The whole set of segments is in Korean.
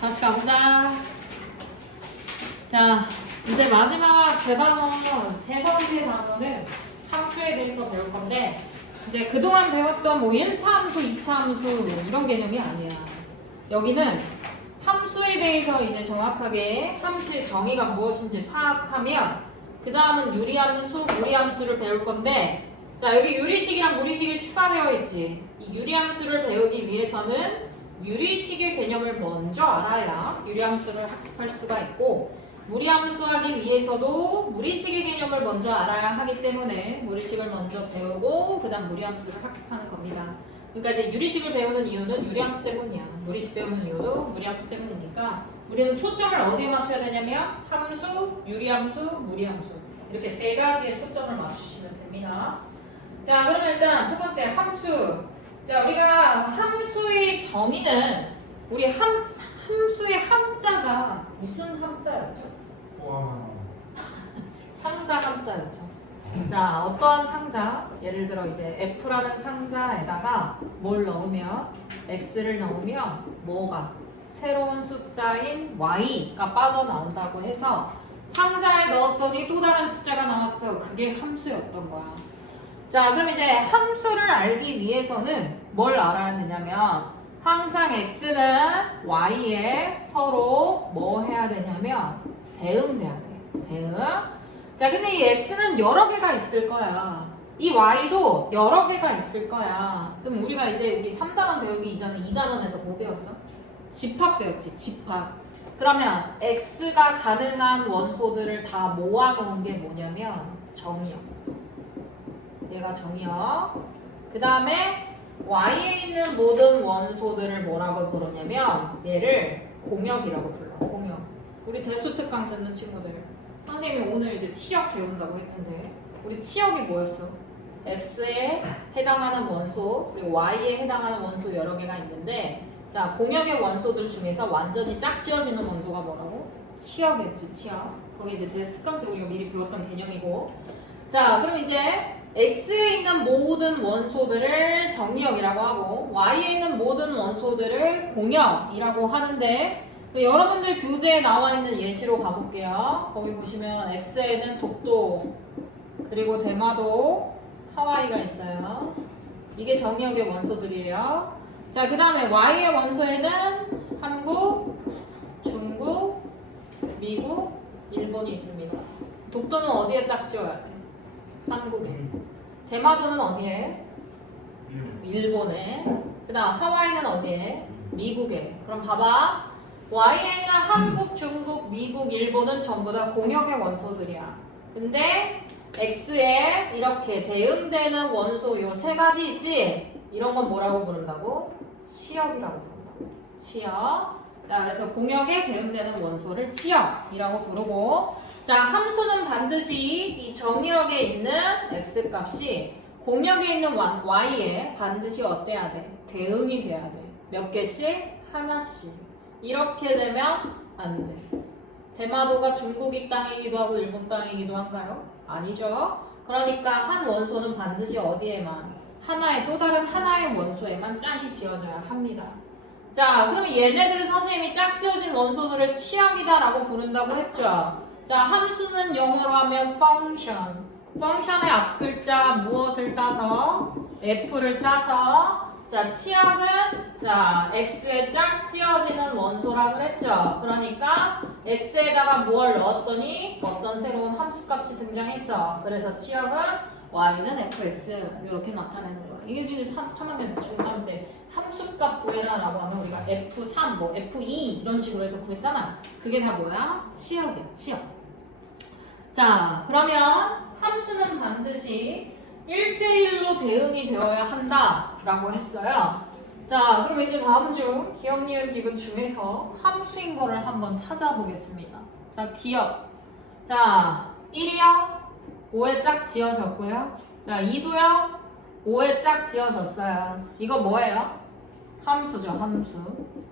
다시 가보자. 자, 이제 마지막 그 단어, 세 번째 단어는 함수에 대해서 배울 건데, 이제 그동안 배웠던 뭐 1차 함수, 2차 함수 이런 개념이 아니야. 여기는 함수에 대해서 이제 정확하게 함수의 정의가 무엇인지 파악하면, 그 다음은 유리함수, 무리함수를 배울 건데, 자, 여기 유리식이랑 무리식이 추가되어 있지. 이 유리함수를 배우기 위해서는 유리식의 개념을 먼저 알아야 유리함수를 학습할 수가 있고, 무리함수 하기 위해서도 무리식의 개념을 먼저 알아야 하기 때문에 무리식을 먼저 배우고 그 다음 무리함수를 학습하는 겁니다. 그러니까 이제 유리식을 배우는 이유는 유리함수 때문이야. 무리식 배우는 이유도 무리함수 때문이니까 우리는 초점을 어디에 맞춰야 되냐면 함수, 유리함수, 무리함수 이렇게 세 가지에 초점을 맞추시면 됩니다. 자, 그러면 일단 첫 번째 함수. 자, 우리가 함수의 정의는 우리 함수의 함자가 무슨 함자였죠? 상자 함자였죠. 자, 어떠한 상자? 예를 들어 이제 F라는 상자에다가 뭘 넣으면 X를 넣으면 뭐가? 새로운 숫자인 Y가 빠져나온다고 해서 상자에 넣었더니 또 다른 숫자가 나왔어. 그게 함수였던 거야. 자, 그럼 이제 함수를 알기 위해서는 뭘 알아야 되냐면 항상 X는 Y에 서로 뭐 해야 되냐면 대응돼야 돼. 대응. 자, 근데 이 X는 여러 개가 있을 거야. 이 Y도 여러 개가 있을 거야. 그럼 우리가 이제 우리 3단원 배우기 이전에 2단원에서 뭐 배웠어? 집합 배웠지. 집합. 그러면 X가 가능한 원소들을 다 모아놓은 게 뭐냐면 정의역. 얘가 정의역. 그 다음에 Y에 있는 모든 원소들을 뭐라고 부르냐면 얘를 공역이라고 불러. 공역. 우리 대수특강 듣는 친구들, 선생님이 오늘 이제 치역 배운다고 했는데 우리 치역이 뭐였어? X에 해당하는 원소 그리고 Y에 해당하는 원소 여러 개가 있는데, 자, 공역의 원소들 중에서 완전히 짝지어지는 원소가 뭐라고? 치역이었지. 치역. 거기 이제 대수특강 때 우리가 미리 배웠던 개념이고, 자, 그럼 이제 X에 있는 모든 원소들을 정의역이라고 하고 Y에 있는 모든 원소들을 공역이라고 하는데, 여러분들 교재에 나와 있는 예시로 가볼게요. 거기 보시면 X에는 독도, 그리고 대마도, 하와이가 있어요. 이게 정의역의 원소들이에요. 자, 그 다음에 Y의 원소에는 한국, 중국, 미국, 일본이 있습니다. 독도는 어디에 짝지어야 돼? 한국에. 대마도는 어디에? 일본에. 그 다음 하와이는 어디에? 미국에. 그럼 봐봐. Y에 있는 한국, 중국, 미국, 일본은 전부 다 공역의 원소들이야. 근데 X에 이렇게 대응되는 원소 요 세 가지 있지? 이런 건 뭐라고 부른다고? 치역이라고 부른다고. 치역. 자, 그래서 공역에 대응되는 원소를 치역이라고 부르고, 자, 함수는 반드시 이 정역에 있는 X 값이 공역에 있는 Y에 반드시 어때야 돼? 대응이 돼야 돼. 몇 개씩? 하나씩. 이렇게 되면 안 돼. 대마도가 중국이 땅이기도 하고 일본 땅이기도 한가요? 아니죠. 그러니까 한 원소는 반드시 어디에만? 하나의 또 다른 하나의 원소에만 짝이 지어져야 합니다. 자, 그럼 얘네들을 선생님이 짝지어진 원소들을 치역이다라고 부른다고 했죠. 자, 함수는 영어로 하면 function. function의 앞글자 무엇을 따서? F를 따서. 자, 치역은 자, X에 짝지어지는 원소라 그랬죠. 그러니까 X에다가 뭘 넣었더니 어떤 새로운 함수값이 등장했어. 그래서 치역은 Y는 fx 이렇게 나타내는 거야. 이게 지금 3학년 중3 때 함수값 구해라 라고 하면 우리가 f3, 뭐 f2 이런 식으로 해서 구했잖아. 그게 다 뭐야? 치역이야. 치역. 자, 그러면 함수는 반드시 1대1로 대응이 되어야 한다라고 했어요. 자, 그럼 이제 다음 중 기억, 니은, 디귿 중에서 함수인 거를 한번 찾아보겠습니다. 자, 기억. 자, 1이요. 5에 짝 지어졌고요. 자, 2도요. 5에 짝 지어졌어요. 이거 뭐예요? 함수죠, 함수.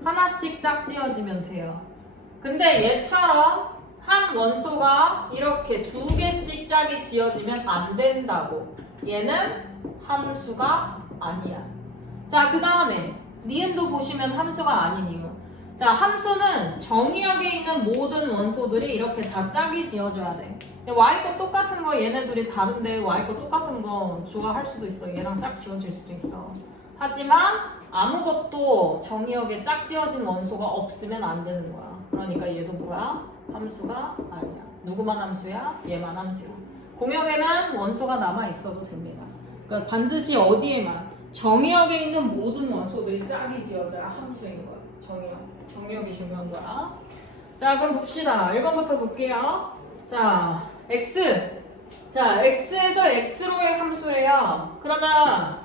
하나씩 짝 지어지면 돼요. 근데 얘처럼 한 원소가 이렇게 두 개씩 짝이 지어지면 안 된다고. 얘는 함수가 아니야. 자, 그 다음에 니은도 보시면 함수가 아닌 이유. 자, 함수는 정의역에 있는 모든 원소들이 이렇게 다 짝이 지어져야 돼. y 거 똑같은 거 얘네들이 다른데 y 거 똑같은 거 좋아할 수도 있어. 얘랑 짝 지어질 수도 있어. 하지만 아무것도 정의역에 짝 지어진 원소가 없으면 안 되는 거야. 그러니까 얘도 뭐야? 함수가 아니야. 누구만 함수야? 얘만 함수야. 공역에는 원소가 남아 있어도 됩니다. 그러니까 반드시 어디에만 정의역에 있는 모든 원소들이 짝이 지어져야 함수인 거야. 정의역이 중요한 거야. 자, 그럼 봅시다. 1번부터 볼게요. 자, x. 자, x에서 x로의 함수래요. 그러면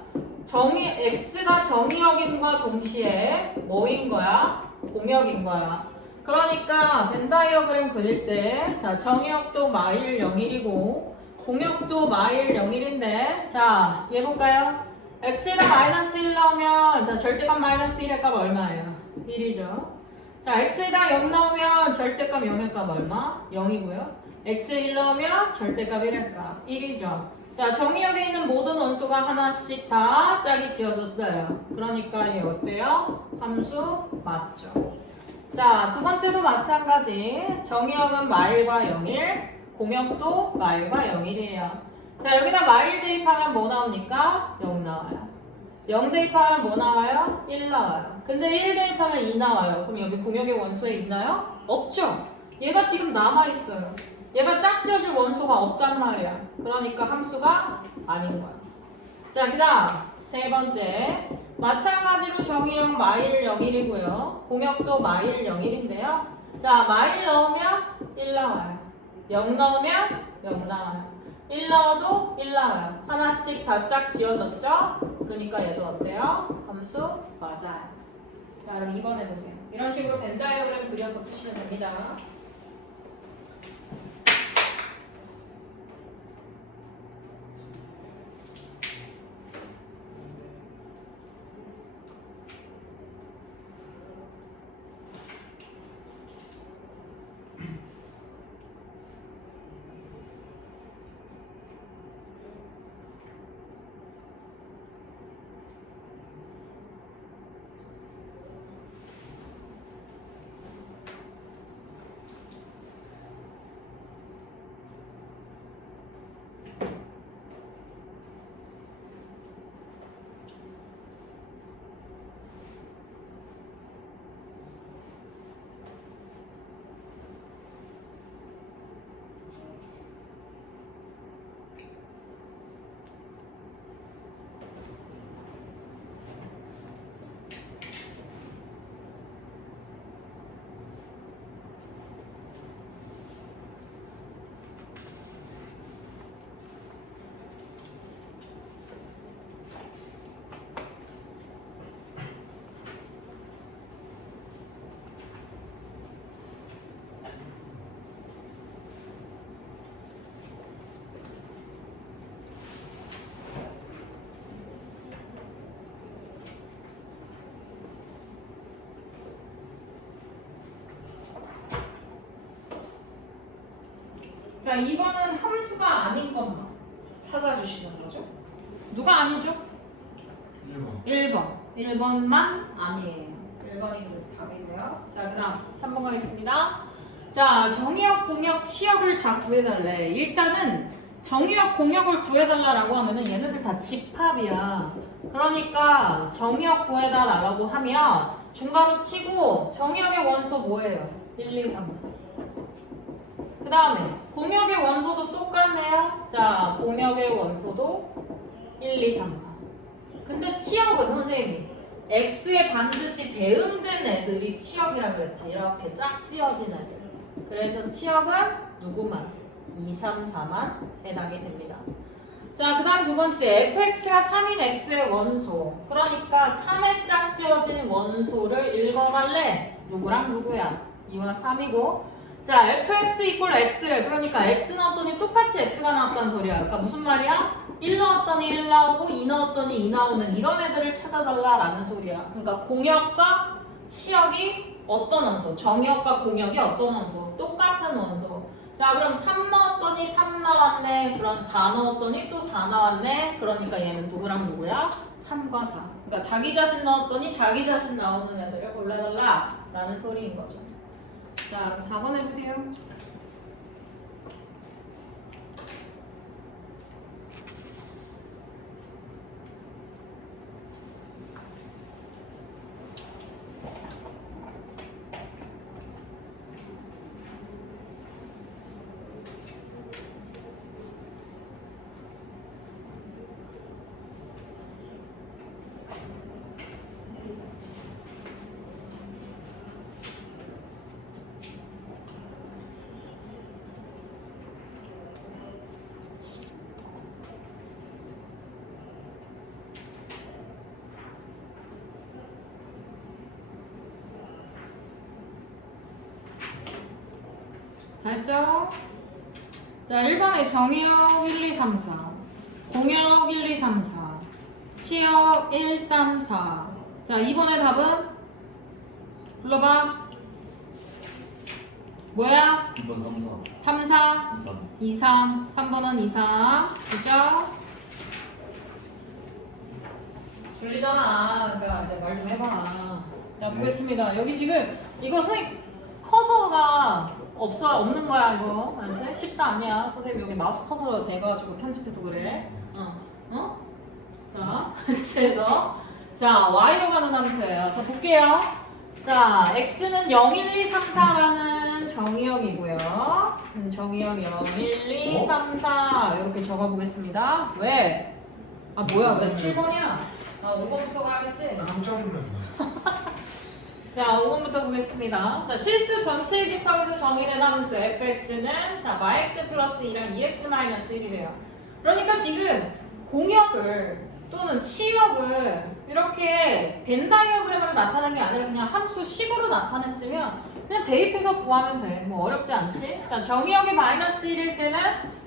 x가 정의역임과 동시에 뭐인 거야? 공역인 거야. 그러니까 벤 다이어그램 그릴 때, 자, 정의역도 마일 0일이고 공역도 마일 0일인데, 자, 얘 볼까요? x에다 마이너스 1 넣으면, 자, 절대값 마이너스 1의 값 얼마예요? 1이죠. 자, x에다 0 넣으면 절대값 0의 값 얼마? 0이고요. x에 1 넣으면 절대값 1의 값 1이죠. 자, 정의역에 있는 모든 원소가 하나씩 다 짝이 지어졌어요. 그러니까 얘 어때요? 함수 맞죠. 자, 두 번째도 마찬가지. 정의역은 마일과 0일, 공역도 마일과 0일이에요. 자, 여기다 마일 대입하면 뭐 나옵니까? 0 나와요. 0 대입하면 뭐 나와요? 1 나와요. 근데 1 대입하면 2 나와요. 그럼 여기 공역의 원소에 있나요? 없죠. 얘가 지금 남아있어요. 얘가 짝지어질 원소가 없단 말이야. 그러니까 함수가 아닌 거야. 자, 그 다음 세 번째. 마찬가지로 정의역 마일 0일이고요. 공역도 마일 0일인데요. 자, 마일 넣으면 1 나와요. 0 넣으면 0 나와요. 1 넣어도 1 나와요. 하나씩 다 짝 지어졌죠? 그러니까 얘도 어때요? 함수 맞아요. 자, 그럼 2번 해보세요. 이런 식으로 벤 다이어그램 그려서 푸시면 됩니다. 자, 이거는 함수가 아닌 것만 찾아주시는 거죠. 누가 아니죠? 1번. 1번만 아니에요. 1번이 그래서 답이고요. 자, 그 다음 3번 가겠습니다. 자, 정의역, 공역, 치역을 다 구해달래. 일단은 정의역, 공역을 구해달라고 하면은 얘네들 다 집합이야. 그러니까 정의역 구해달라고 하면 중괄호 치고 정의역의 원소 뭐예요? 1, 2, 3, 4. 그 다음에 공역의 원소도 똑같네요. 자, 공역의 원소도 1, 2, 3, 4. 근데 치역은 선생님이 X에 반드시 대응된 애들이 치역이라 그랬지. 이렇게 짝지어진 애들. 그래서 치역은 누구만? 2, 3, 4만 해당이 됩니다. 자, 그 다음 두 번째. fx가 3인 x의 원소. 그러니까 3에 짝지어진 원소를 읽어갈래. 누구랑 누구야? 2와 3이고. 자, fx 이퀄 x래. 그러니까 x 넣었더니 똑같이 x가 나왔다는 소리야. 그러니까 무슨 말이야? 1 넣었더니 1 나오고 2 넣었더니 2 나오는 이런 애들을 찾아달라라는 소리야. 그러니까 공역과 치역이 어떤 원소? 정역과 공역이 어떤 원소? 똑같은 원소. 자, 그럼 3 넣었더니 3 나왔네. 그럼 4 넣었더니 또 4 나왔네. 그러니까 얘는 누구랑 누구야? 3과 4. 그러니까 자기 자신 넣었더니 자기 자신 나오는 애들을 골라달라. 라는 소리인 거죠. 자, 그럼 4번 해보세요. 다 했죠? 자, 1번에 정의역 1, 2, 3, 4, 공역 1, 2, 3, 4, 치역 1, 3, 4. 자, 2번의 답은? 불러봐. 뭐야? 2번 3, 4, 2, 3. 3번은 2, 4. 그죠? 줄리잖아. 그러니까 이제 말 좀 해봐. 자, 보겠습니다. 여기 지금 이거 선생님 커서가 없는 거야 이거. 알지? 14 아니야. 선생님 여기 마우스 커서로 돼가지고 편집해서 그래. 어? 자, x에서 자 y로 가는 함수예요. 자, 볼게요. 자, x는 0, 1, 2, 3, 4라는 정의역이고요. 정의역 0, 1, 2, 3, 4 이렇게 적어보겠습니다. 왜? 아 뭐야? 왜 7번이야? 아 5번부터 가야겠지? 3점이면 자, 5번부터 보겠습니다. 자, 실수 전체 집합에서 정의된 함수 fx는 자, yx 플러스 2랑 2x 마이너스 1이래요. 그러니까 지금 공역을 또는 치역을 이렇게 벤 다이어그램으로 나타낸 게 아니라 그냥 함수 식으로 나타냈으면 그냥 대입해서 구하면 돼. 뭐 어렵지 않지? 자, 정의역이 마이너스 1일 때는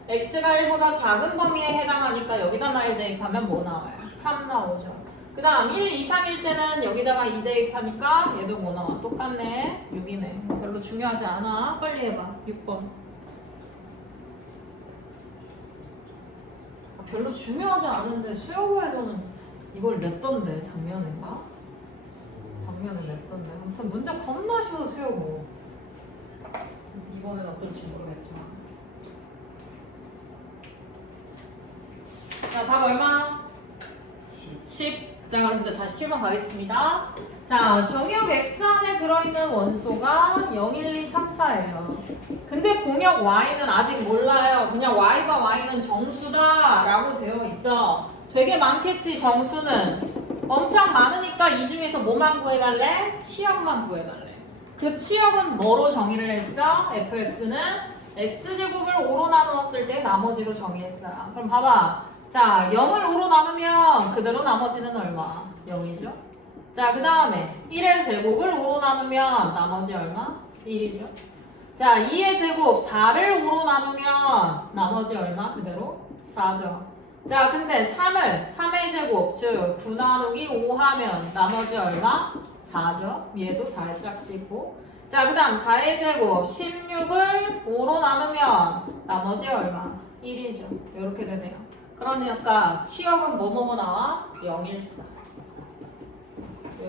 x가 1보다 작은 범위에 해당하니까 여기다 마일 대입하면 뭐 나와요? 3 나오죠. 그 다음 1 이상일 때는 여기다가 2 대입하니까 얘도 뭐 나와? 똑같네. 6이네. 별로 중요하지 않아. 빨리 해봐. 6번. 별로 중요하지 않은데 수요부에서는 이걸 냈던데 작년인가? 작년에 냈던데. 아무튼 문제 겁나 쉬워 수요부. 이번엔 어떨지 모르겠지만. 자, 답 얼마? 10. 자, 그럼 이제 다시 7번 가겠습니다. 자, 정의역 x 안에 들어있는 원소가 0, 1, 2, 3, 4예요. 근데 공역 y는 아직 몰라요. 그냥 y가 y는 정수다 라고 되어 있어. 되게 많겠지, 정수는. 엄청 많으니까 이 중에서 뭐만 구해달래? 치역만 구해달래. 그 치역은 뭐로 정의를 했어? fx는 x제곱을 5로 나누었을 때 나머지로 정의했어요. 그럼 봐봐. 자, 0을 5로 나누면 그대로 나머지는 얼마? 0이죠. 자, 그 다음에 1의 제곱을 5로 나누면 나머지 얼마? 1이죠. 자, 2의 제곱 4를 5로 나누면 나머지 얼마? 그대로 4죠. 자, 근데 3의 제곱 즉 9 나누기 5 하면 나머지 얼마? 4죠. 얘도 4의 짝짓고. 자, 그 다음 4의 제곱 16을 5로 나누면 나머지 얼마? 1이죠. 이렇게 되네요. 그러니까 치역은 뭐뭐뭐 나와? 0, 1, 4.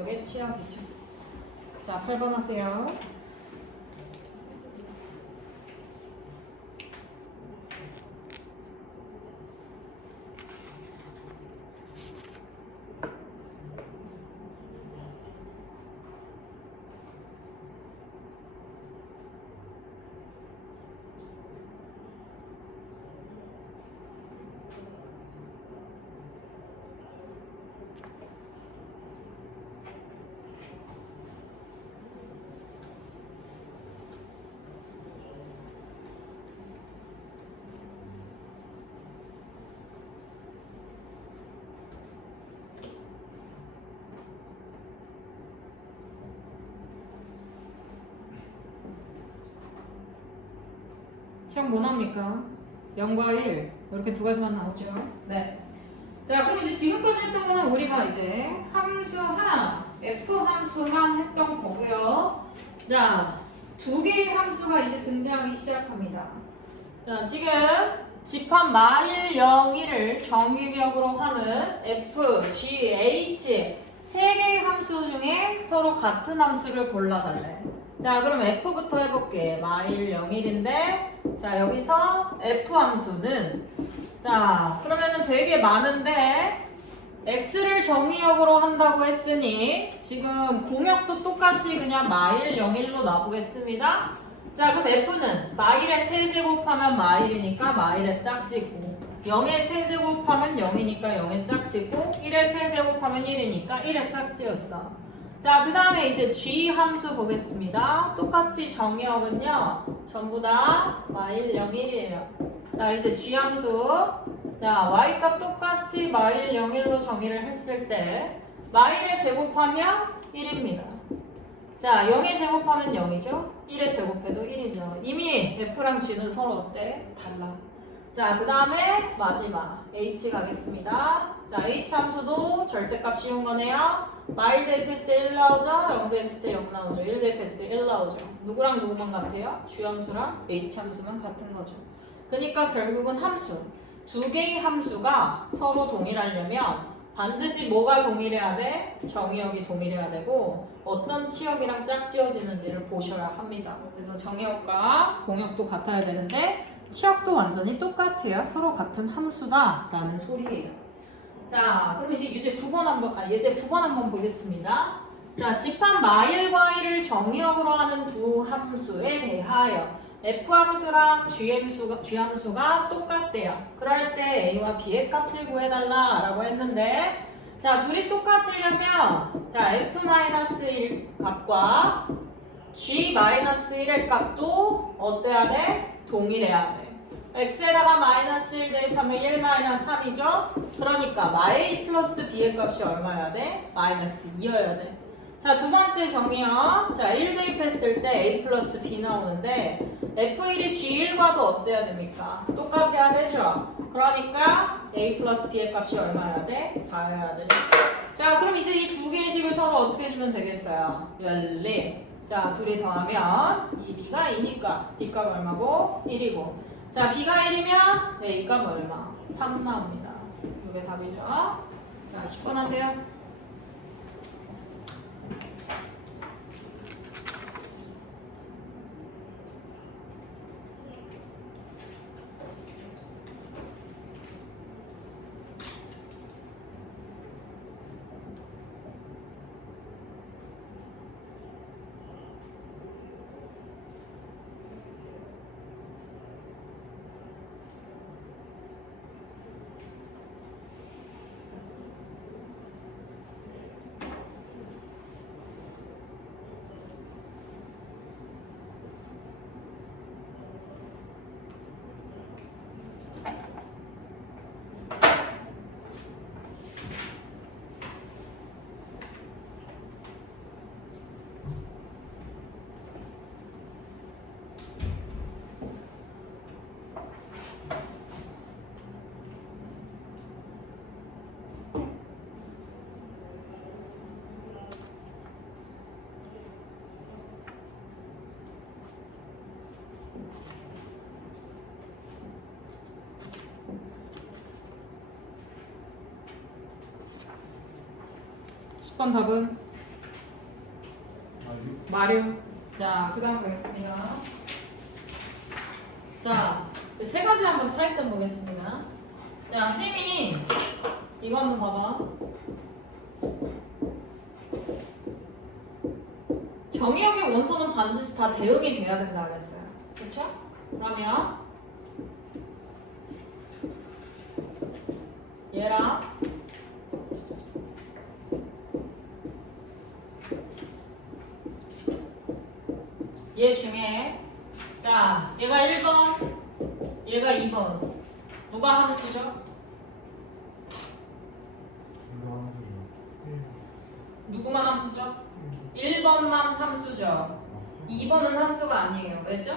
이게 치역이죠. 자, 8번 하세요. 시험 뭐 나옵니까? 0과 1 이렇게 두 가지만 나오죠. 네. 자, 그럼 이제 지금까지 했던 거는 우리가 이제 함수 하나, f 함수만 했던 거고요. 자, 두 개의 함수가 이제 등장하기 시작합니다. 자, 지금 집합 마일 0, 1을 정의역으로 하는 f, g, h 세 개의 함수 중에 서로 같은 함수를 골라달래. 자, 그럼 f부터 해볼게. 마일 0일인데 자, 여기서 f 함수는 자, 그러면은 되게 많은데 x를 정의역으로 한다고 했으니 지금 공역도 똑같이 그냥 마일 0일로 놔보겠습니다. 자, 그럼 f는 마일에 세제곱하면 마일이니까 마일에 짝지고 0에 세제곱하면 0이니까 0에 짝지고 1에 세제곱하면 1이니까 1에 짝지였어. 자, 그 다음에 이제 g 함수 보겠습니다. 똑같이 정의역은요 전부 다 마일 0일이에요. 자, 이제 g 함수 자, y값 똑같이 마일 0일로 정의를 했을 때 마일에 제곱하면 1입니다. 자, 0에 제곱하면 0이죠. 1에 제곱해도 1이죠. 이미 f랑 g는 서로 어때? 달라. 자, 그 다음에 마지막 h 가겠습니다. 자, h 함수도 절대값 쉬운 거네요. 마일 대입했을 때 1 나오죠. 0 대입했을 때 0 나오죠. 1 대입했을 때 1 나오죠. 누구랑 누구만 같아요? g 함수랑 h 함수만 같은 거죠. 그러니까 결국은 함수 두 개의 함수가 서로 동일하려면 반드시 뭐가 동일해야 돼? 정의역이 동일해야 되고 어떤 치역이랑 짝지어지는지를 보셔야 합니다. 그래서 정의역과 공역도 같아야 되는데 치역도 완전히 똑같아야 서로 같은 함수다 라는 소리예요. 자, 그럼 이제 예제 9번 한번 보겠습니다. 자, 집합 마일과 1을 정의역으로 하는 두 함수에 대하여 f함수랑 g함수가 똑같대요. 그럴 때 a와 b의 값을 구해달라 라고 했는데 자, 둘이 똑같으려면 자, f-1 값과 g-1의 값도 어때야 돼? 동일해야 돼. x에다가 -1 대입하면 1 3이죠? 그러니까 a 플러스 b의 값이 얼마여야 돼? -2여야 돼. 자, 두 번째 정의요. 자, 1 대입했을 때 a 플러스 b 나오는데 f1이 g1과도 어때야 됩니까? 똑같아야 되죠? 그러니까 a 플러스 b의 값이 얼마여야 돼? 4여야 돼. 자, 그럼 이제 이 두 개의 식을 서로 어떻게 해주면 되겠어요? 연립. 자, 둘이 더하면 이 b가 2니까 b 값 얼마고? 1이고 자, b가 1이면 a 값 얼마? 3 나옵니다. 이게 답이죠? 자, 10번 하세요. 번 답은 마류. 자, 그 다음 가겠습니다. 자, 세 가지 한번 차이점 보겠습니다. 자, 쌤이 이거 한번 봐봐. 정의역의 원소는 반드시 다 대응이 돼야 된다 그랬어요. 그렇죠? 그러면 얘랑 얘 중에 자, 얘가 1번, 얘가 2번. 누가 함수죠? 누구만 함수죠? 1번만 함수죠. 2번은 함수가 아니에요. 왜죠?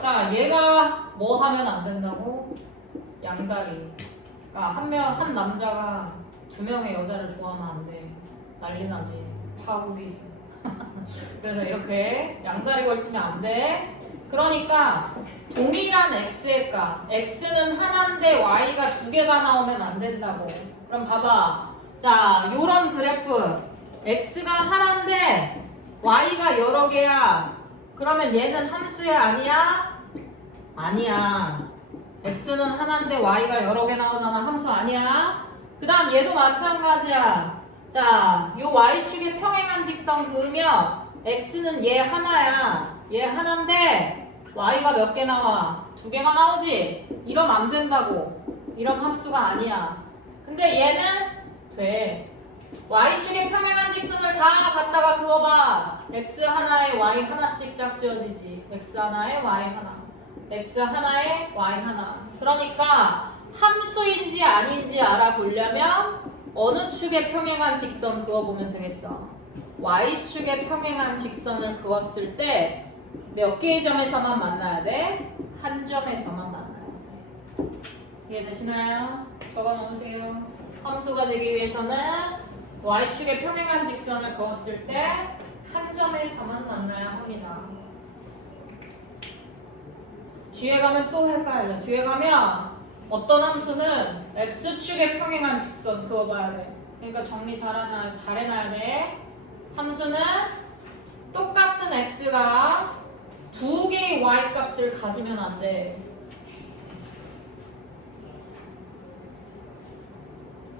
자, 얘가 뭐 하면 안 된다고? 양다리. 그러니까 한 남자가 두 명의 여자를 좋아하면 안 돼. 난리 나지. 파국이지. 그래서 이렇게 양다리 걸치면 안 돼. 그러니까 동일한 x의 값, x는 하나인데 y가 두 개가 나오면 안 된다고. 그럼 봐봐. 자, 요런 그래프 x가 하나인데 y가 여러 개야. 그러면 얘는 함수야 아니야? 아니야. x는 하나인데 y가 여러 개 나오잖아. 함수 아니야. 그 다음 얘도 마찬가지야. 자, 요 y축의 평행한 직선 그으면 x는 얘 하나야. 얘 하나인데 y가 몇 개 나와? 두 개가 나오지? 이러면 안 된다고. 이런 함수가 아니야. 근데 얘는 돼. y축의 평행한 직선을 다 갖다가 그어봐. x 하나에 y 하나씩 짝지어지지. x 하나에 y 하나. x 하나에 y 하나. 그러니까 함수인지 아닌지 알아보려면 어느 축의 평행한 직선 그어보면 되겠어? y축의 평행한 직선을 그었을 때 몇 개의 점에서만 만나야 돼? 한 점에서만 만나야 돼. 이해되시나요? 적어놓으세요. 함수가 되기 위해서는 y축의 평행한 직선을 그었을 때 한 점에서만 만나야 합니다. 뒤에 가면 또 헷갈려. 뒤에 가면 어떤 함수는 x축의 평행한 직선 그어봐야 돼. 그러니까 정리 잘해놔야 돼. 함수는 똑같은 x가 두 개의 y 값을 가지면 안 돼.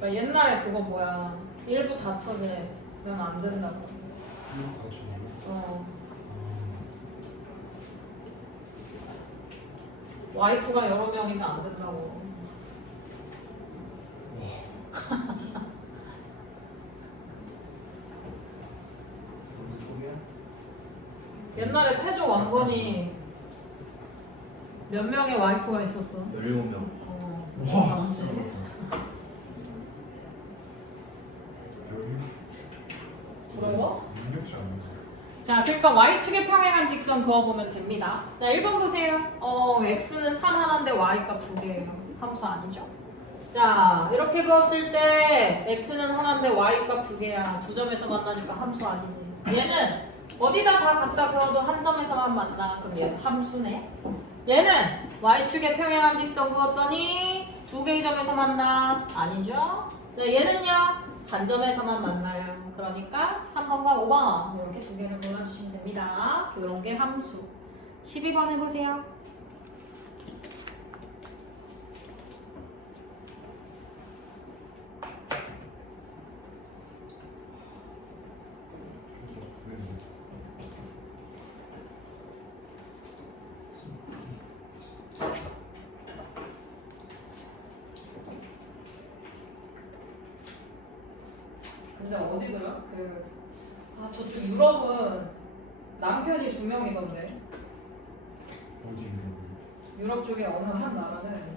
그러니까 옛날에 그거 뭐야, 일부 다처제면 안 된다고. 일부 다처제? 와이프가 여러 명이면 안 된다고. 옛날에 태조 왕건이 몇 명의 와이프가 있었어? 17명. 와 진짜 부러워? 능력치 않네. 자, 그러니까 y축의 평행한 직선 그어보면 됩니다. 자, 1번 보세요. x는 3 하나인데 y 값 2개예요. 함수 아니죠? 자, 이렇게 그었을 때 x는 하나인데 y 값 2개야. 두 점에서 만나니까 함수 아니지. 얘는 어디다 다 갖다 그어도 한 점에서만 만나. 그럼 얘는 함수네. 얘는 y축의 평행한 직선 그었더니 두 개의 점에서 만나. 아니죠? 자, 얘는요? 한 점에서만 만나요. 그러니까 3번과 5번 이렇게 두 개를 몰아주시면 됩니다. 그런 게 함수. 12번 해보세요. 근데 어디더라? 저쪽 유럽은 남편이 2명이던데. 어디 있는 유럽 쪽에 어느 한 나라는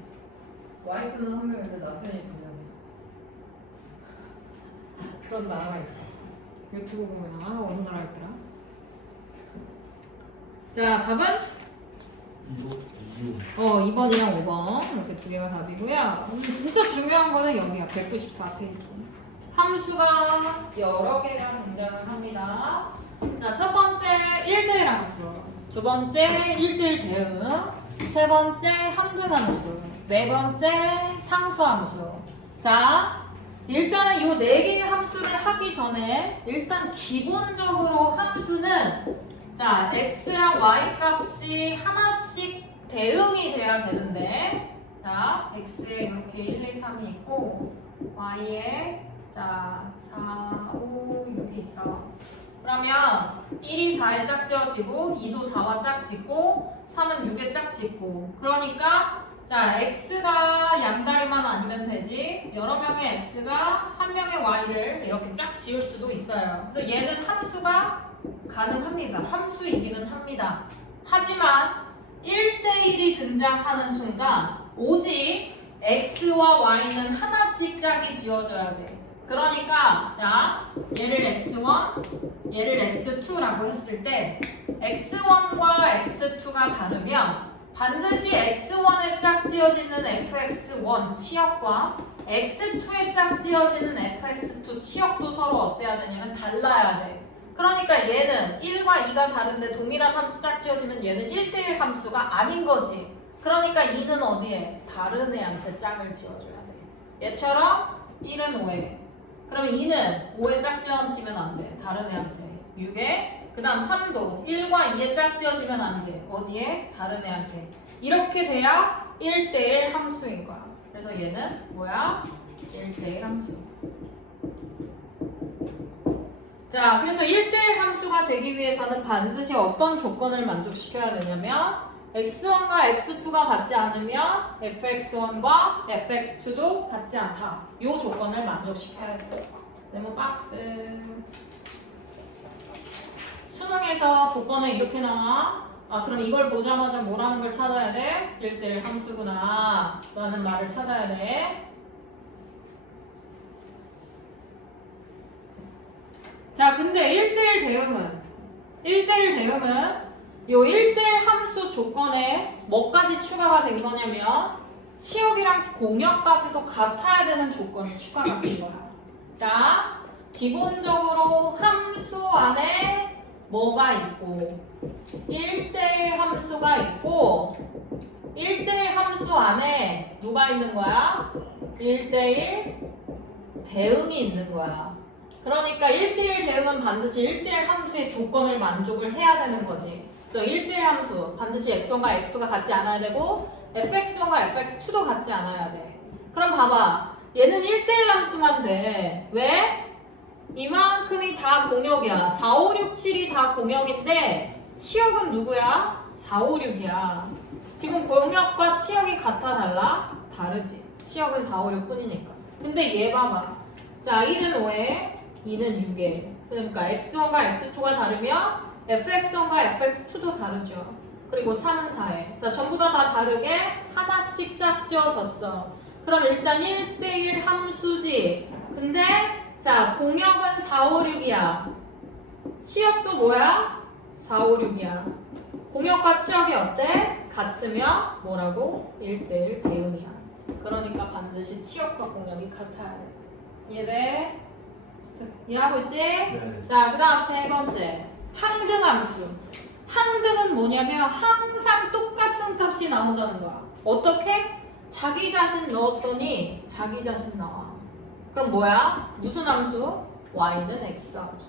와이프는 1명인데 남편이 2명이야. 그런 나라가 있어. 유튜브 보면 어느 나라였더라? 자, 답은? 2번이랑 5번 이렇게 두 개가 답이고요. 진짜 중요한 거는 여기야. 194페이지. 함수가 여러 개가 등장을 합니다. 자, 첫 번째 1대1 함수, 두 번째 1대1 대응, 세 번째 항등 함수, 네 번째 상수 함수. 자, 일단은 이 네 개의 함수를 하기 전에 일단 기본적으로 함수는 자, x랑 y 값이 하나씩 대응이 돼야 되는데, 자, x에 이렇게 1, 2, 3이 있고 y에 자, 4, 5, 6이 있어. 그러면 1이 4에 짝지어지고 2도 4와 짝짓고 3은 6에 짝짓고. 그러니까 자, x가 양다리만 아니면 되지 여러 명의 x가 한 명의 y를 이렇게 짝지을 수도 있어요. 그래서 얘는 함수가 가능합니다. 함수이기는 합니다. 하지만 1대1이 등장하는 순간 오직 x와 y는 하나씩 짝이 지어져야 돼. 그러니까 자, 얘를 x1, 얘를 x2라고 했을 때 x1과 x2가 다르면 반드시 x1에 짝지어지는 fx1 치역과 x2에 짝지어지는 fx2 치역도 서로 어때야 되냐면 달라야 돼. 그러니까 얘는 1과 2가 다른데 동일한 함수 짝지어지면 얘는 1대1 함수가 아닌 거지. 그러니까 2는 어디에? 다른 애한테 짝을 지어줘야 돼. 얘처럼 1은 5에 그러면 2는 5에 짝지어지면 안 돼. 다른 애한테. 6에. 그 다음 3도 1과 2에 짝지어지면 안 돼. 어디에? 다른 애한테. 이렇게 돼야 1대1 함수인 거야. 그래서 얘는 뭐야? 1대1 함수. 자, 그래서 1대1 함수가 되기 위해서는 반드시 어떤 조건을 만족시켜야 되냐면 x1과 x2가 같지 않으면 fx1과 fx2도 같지 않다. 이 조건을 만족시켜야 돼요. 네모 박스. 수능에서 조건은 이렇게 나와. 아, 그럼 이걸 보자마자 뭐라는 걸 찾아야 돼? 1대1 함수구나 라는 말을 찾아야 돼. 자, 근데 1대1 대응은 요 1대1 함수 조건에 뭐까지 추가가 된 거냐면 치역이랑 공역까지도 같아야 되는 조건이 추가가 된 거야. 자, 기본적으로 함수 안에 뭐가 있고 1대1 함수가 있고 1대1 함수 안에 누가 있는 거야? 1대1 대응이 있는 거야. 그러니까 1대1 대응은 반드시 1대1 함수의 조건을 만족을 해야 되는 거지. 그래서 1대1 함수 반드시 x1과 x2가 같지 않아야 되고 fx1과 fx2도 같지 않아야 돼. 그럼 봐봐. 얘는 1대1 함수만 돼. 왜? 이만큼이 다 공역이야. 4, 5, 6, 7이 다 공역인데 치역은 누구야? 4, 5, 6이야. 지금 공역과 치역이 같아 달라? 다르지. 치역은 4, 5, 6 뿐이니까. 근데 얘 봐봐. 자, 1은 5에 2는 6에. 그러니까 x1과 x2가 다르면 fx1과 fx2도 다르죠. 그리고 3은 4에. 자, 전부 다 다르게 하나씩 짝지어졌어. 그럼 일단 1대1 함수지. 근데 자, 공역은 4, 5, 6이야. 치역도 뭐야? 4, 5, 6이야. 공역과 치역이 어때? 같으면 뭐라고? 1대1 대응이야. 그러니까 반드시 치역과 공역이 같아야 돼. 이해돼? 이해하고 있지? 네. 자, 그 다음 세 번째. 항등함수. 항등은 뭐냐면 항상 똑같은 값이 나온다는 거야. 어떻게? 자기 자신 넣었더니 자기 자신 나와. 그럼 뭐야? 무슨 함수? y는 x함수.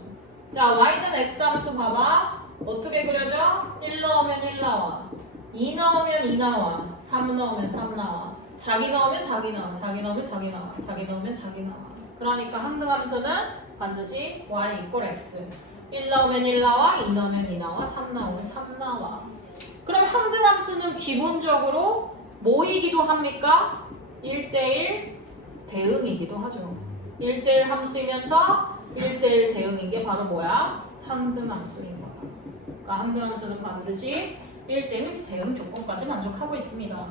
자, y는 x함수 봐봐. 어떻게 그려져? 1 넣으면 1 나와. 2 넣으면 2 나와. 3 넣으면 3 나와. 자기 넣으면 자기 나와. 자기 넣으면 자기 나와. 자기 넣으면 자기 나와. 그러니까 항등함수는 반드시 y 이퀄 x. 1 넣으면 1 나와. 2 넣으면 2 나와. 3 넣으면 3 나와. 그럼 항등함수는 기본적으로 뭐이기도 합니까? 1대1 대응이기도 하죠. 1대1 함수이면서 1대1 대응인 게 바로 뭐야? 항등함수인 거야. 그러니까 항등함수는 반드시 1대1 대응 조건까지 만족하고 있습니다.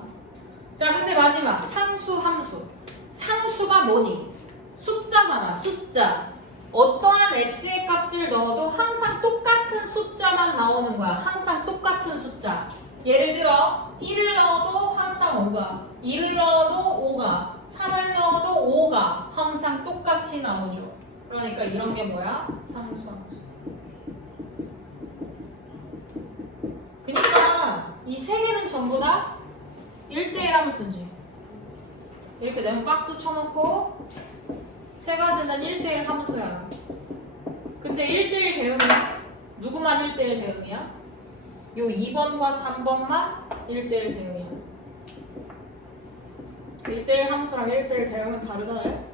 자, 근데 마지막 상수, 함수. 상수가 뭐니? 숫자잖아, 숫자. 어떠한 x의 값을 넣어도 항상 똑같은 숫자만 나오는 거야. 항상 똑같은 숫자. 예를 들어 1을 넣어도 항상 5가, 2를 넣어도 5가, 3을 넣어도 5가 항상 똑같이 나오죠. 그러니까 이런 게 뭐야? 상수, 함수. 그러니까 이 세 개는 전부 다 1대1 함수지. 이렇게 네모 박스 쳐놓고 세 가지는 1대1 함수야. 근데 1대1 대응이야? 누구만 1대1 대응이야? 요 2번과 3번만 1대1 대응이야. 1대1 함수랑 1대1 대응은 다르잖아요.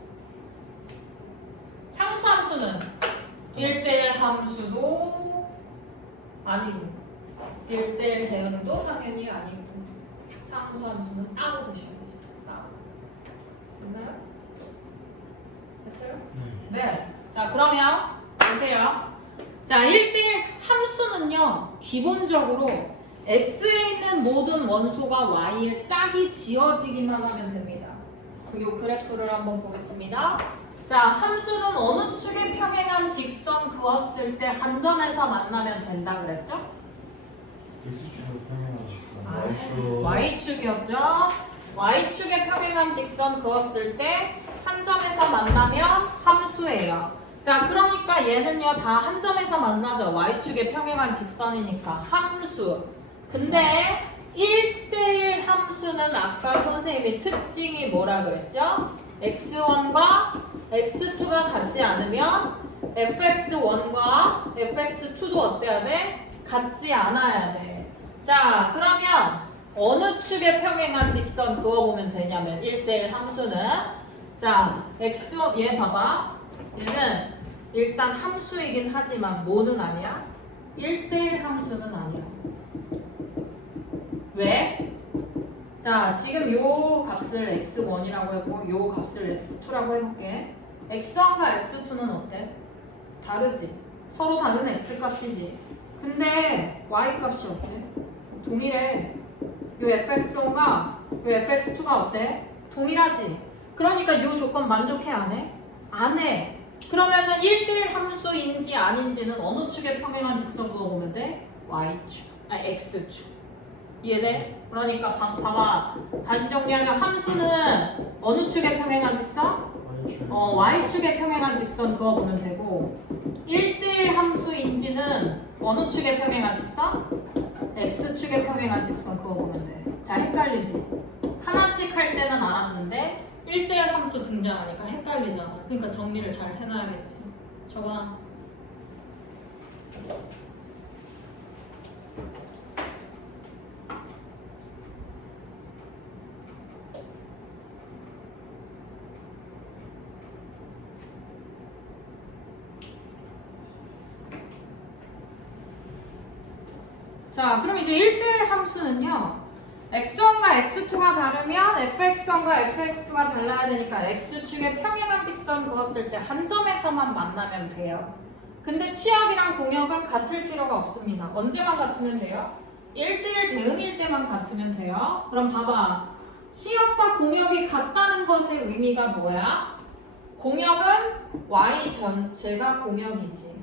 상수함수는 1대1 함수도 아니고 1대1 대응도 당연히 아니고 상수함수는 따로 보셔야 되죠. 따로. 됐나요? 됐어요? 네. 자, 그러면 보세요. 자, 1대1 함수는요, 기본적으로 x에 있는 모든 원소가 y에 짝이 지어지기만 하면 됩니다. 이 그래프를 한번 보겠습니다. 자, 함수는 어느 축에 평행한 직선 그었을 때 한 점에서 만나면 된다 그랬죠? X축으로 평행한 직선 y축이었죠? y축에 평행한 직선 그었을 때 한 점에서 만나면 함수예요. 자, 그러니까 얘는요 다 한 점에서 만나죠. y축에 평행한 직선이니까 함수. 근데 1대1 함수는 아까 선생님이 특징이 뭐라 그랬죠? x1과 x2가 같지 않으면 fx1과 fx2도 어때야 돼? 같지 않아야 돼. 자, 그러면 어느 축에 평행한 직선 그어보면 되냐면 1대1 함수는 자, x1 얘 봐봐. 얘는 일단 함수이긴 하지만 뭐는 아니야? 1대1 함수는 아니야. 왜? 자, 지금 요 값을 x1이라고 했고 요 값을 x2라고 해볼게. x1과 x2는 어때? 다르지? 서로 다른 x 값이지. 근데 y 값이 어때? 동일해. 요 fx1과 요 fx2가 어때? 동일하지? 그러니까 요 조건 만족해 안 해? 안 해. 그러면은 1대1 함수인지 아닌지는 어느 축에 평행한 직선 그어보면 돼? y축, x축. 이해돼? 그러니까 봐봐. 다시 정리하면 함수는 어느 축에 평행한 직선? y축에 평행한 직선 그어보면 되고 1대1 함수인지는 어느 축에 평행한 직선? x축에 평행한 직선 그어보면 돼. 자, 헷갈리지? 하나씩 할 때는 알았는데 1대1 함수 등장하니까 헷갈리잖아. 그러니까 정리를 잘 해놔야겠지. 저거 자, 그럼 이제 1대1 함수는요. x1과 x2가 다르면 fx1과 fx2가 달라야 되니까 x축에 평행한 직선 그었을 때 한 점에서만 만나면 돼요. 근데 치역이랑 공역은 같을 필요가 없습니다. 언제만 같으면 돼요? 1대1 대응일 때만 같으면 돼요. 그럼 봐봐. 치역과 공역이 같다는 것의 의미가 뭐야? 공역은 y 전체가 공역이지.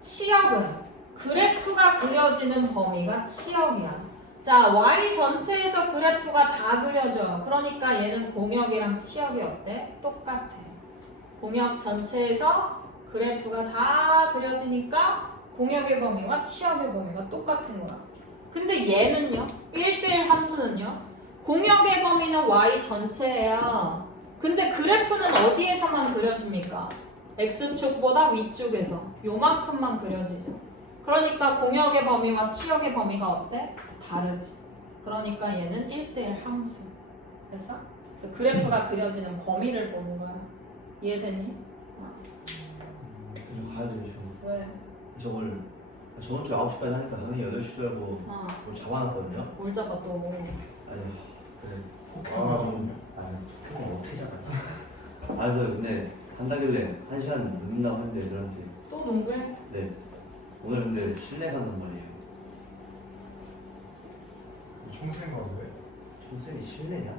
치역은 그래프가 그려지는 범위가 치역이야. 자, y 전체에서 그래프가 다 그려져. 그러니까 얘는 공역이랑 치역이 어때? 똑같아. 공역 전체에서 그래프가 다 그려지니까 공역의 범위와 치역의 범위가 똑같은 거야. 근데 얘는요? 1대1 함수는요? 공역의 범위는 y 전체예요. 근데 그래프는 어디에서만 그려집니까? x축보다 위쪽에서. 요만큼만 그려지죠. 그러니까 공역의 범위와 치역의 범위가 어때? 다르지. 그러니까 얘는 1대1 함수. 됐어? 그래서 그래프가 그려지는 범위를 보는 거야. 이해되니? 좀 가야 되죠. 왜? 저번 주 9시까지 하니까 당연히 8시 줄 알고 뭘 잡아놨거든요. 뭘 잡아 또? 아니 그래. 포켓몬. 포켓몬 어떻게 잡아요? 아니 저 근데 한다길래 1시간 늦는다고 했는데 애들한테 또 농구해? 네 오늘 근데 실내 간단 말이에요. 총생 가는데? 선생님이 실내냐?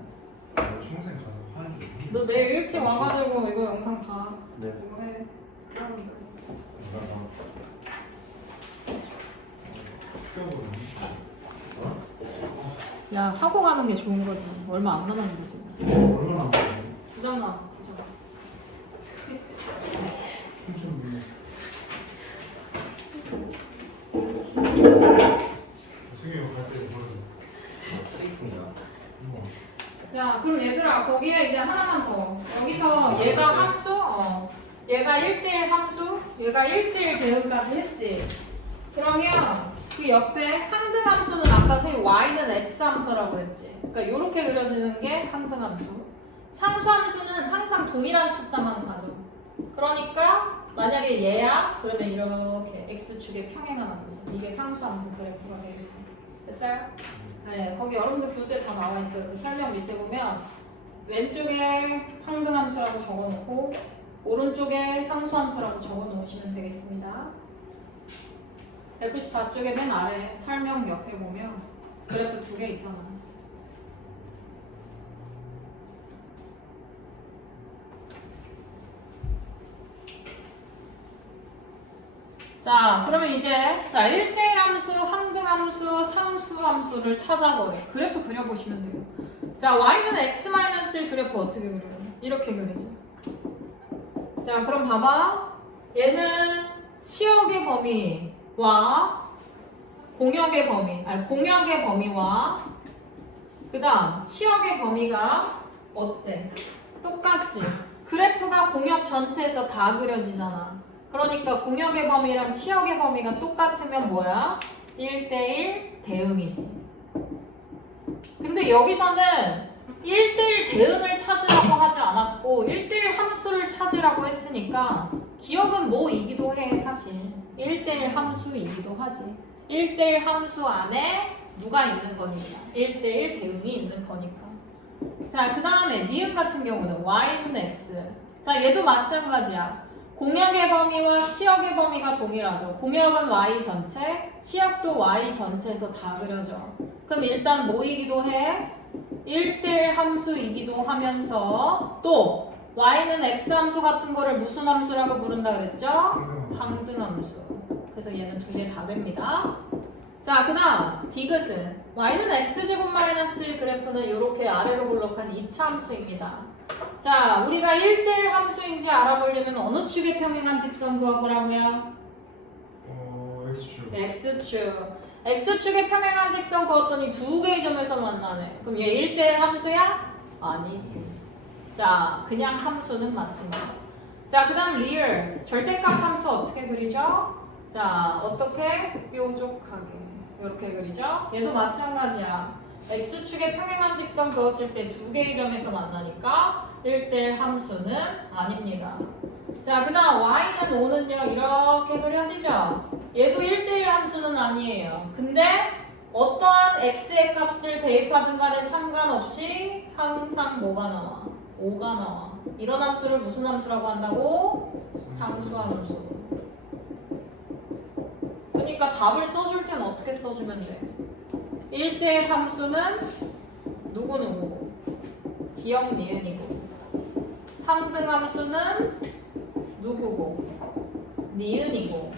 총생 하는 줄. 너 내일 일찍 와가지고 이거 영상 봐. 네. 이거 해. 그러면 돼. 야, 하고 가는 게 좋은 거지. 얼마 안 남았는데 지금. 얼마나 안 돼? 2장 나왔어, 2장. 춤추는 승희 형갈때 보여줘. 쓰레기통이야. 야, 그럼 얘들아, 거기에 이제 하나만 더. 여기서 얘가 함수, 얘가 1대1 함수, 얘가 1대1 대응까지 했지. 그러면 그 옆에 항등함수는 아까 선생님 y는 x함수라고 했지. 그러니까 이렇게 그려지는 게 항등함수. 상수함수는 항상 동일한 숫자만 가져. 그러니까 만약에 얘야, 그러면 이렇게 x축에 평행한 함수. 이게 상수함수 그래프가 되겠지. 됐어요? 네, 거기 여러분들 교재에 다 나와 있어요. 그 설명 밑에 보면 왼쪽에 항등함수라고 적어놓고 오른쪽에 상수함수라고 적어놓으시면 되겠습니다. 194쪽에 맨 아래 설명 옆에 보면 그래프 2개 있잖아. 자, 그러면 이제 1대1 함수, 항등함수, 상수함수를 찾아버려. 그래프 그려보시면 돼요. 자, y는 x-1 그래프 어떻게 그려요? 이렇게 그리죠. 자, 그럼 봐봐. 얘는 치역의 범위와 공역의 범위, 공역의 범위와 그 다음 치역의 범위가 어때? 똑같지. 그래프가 공역 전체에서 다 그려지잖아. 그러니까 공역의 범위랑 치역의 범위가 똑같으면 뭐야? 1대1 대응이지. 근데 여기서는 1대1 대응을 찾으라고 하지 않았고 1대1 함수를 찾으라고 했으니까 기억은 뭐이기도 해 사실. 1대1 함수이기도 하지. 1대1 함수 안에 누가 있는 거니까 1대1 대응이 있는 거니까. 자, 그 다음에 니은 같은 경우는 y는 x. 자, 얘도 마찬가지야. 공역의 범위와 치역의 범위가 동일하죠. 공역은 y 전체, 치역도 y 전체에서 다 그려져. 그럼 일단 뭐이기도 해? 1대1 함수이기도 하면서 또 y는 x 함수 같은 거를 무슨 함수라고 부른다 그랬죠? 항등함수. 그래서 얘는 두 개 다 됩니다. 자, 그 다음 디귿은 y는 x제곱 마이너스 1 그래프는 이렇게 아래로 볼록한 2차 함수입니다. 자, 우리가 1대1 함수인지 알아보려면 어느 축에 평행한 직선 구하보라고요? X축. X축. X축에 평행한 직선 그었더니 두 개의 점에서 만나네. 그럼 얘 1대1 함수야? 아니지. 자, 그냥 함수는 맞지만. 자, 그 다음 리얼. 절대값 함수 어떻게 그리죠? 자, 어떻게? 뾰족하게. 이렇게 그리죠? 얘도 마찬가지야. X축에 평행한 직선 그었을 때 두 개의 점에서 만나니까 1대1 함수는 아닙니다. 자, 그 다음 y는 5는요 이렇게 그려지죠? 얘도 1대1 함수는 아니에요. 근데 어떠한 x의 값을 대입하든 간에 상관없이 항상 뭐가 나와? 5가 나와. 이런 함수를 무슨 함수라고 한다고? 상수함수. 그러니까 답을 써줄 때는 어떻게 써주면 돼? 1대1 함수는 누구누구? 기억 니은이고. 항등함수는 누구고? 니은이고.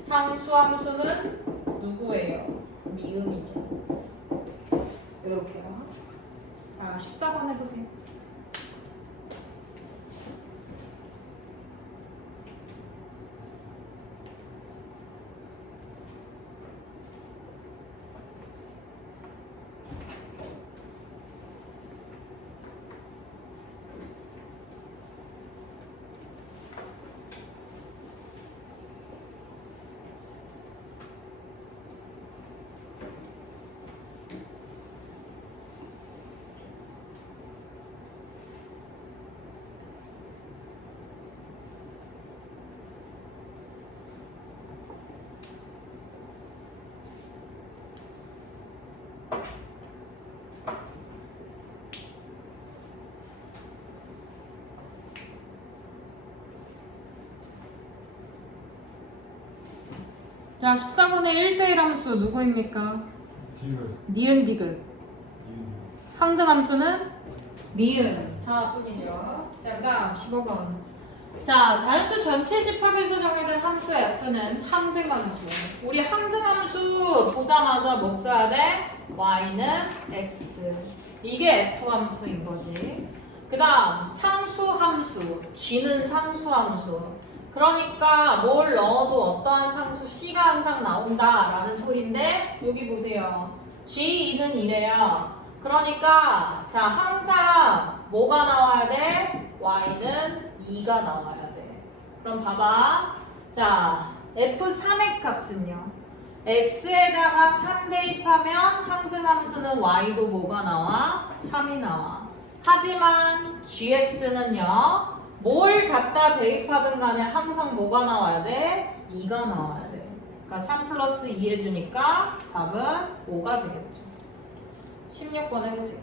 상수함수는 누구예요? 미음이죠. 이렇게요. 자, 14번 해보세요. 자, 14번의 1대1 함수 누구입니까? 디귿. 니은 디귿. 이은. 항등함수는 니은 하나뿐이죠. 자, 그 다음 15번. 자, 자연수 전체 집합에서 정의된 함수 f는 항등함수. 우리 항등함수 보자마자 뭐 써야 돼? y는 x. 이게 f함수인 거지. 그 다음 상수함수. g는 상수함수. 그러니까 뭘 넣어도 어떠한 상수 c가 항상 나온다라는 소리인데 여기 보세요. g2는 이래요. 그러니까 자 항상 뭐가 나와야 돼? y는 2가 나와야 돼. 그럼 봐봐. 자 f3의 값은요. x에다가 3 대입하면 항등함수는 y도 뭐가 나와? 3이 나와. 하지만 gx는요. 뭘 갖다 대입하든 간에 항상 뭐가 나와야 돼? 2가 나와야 돼. 그러니까 3 플러스 2 해주니까 답은 5가 되겠죠. 16번 해보세요.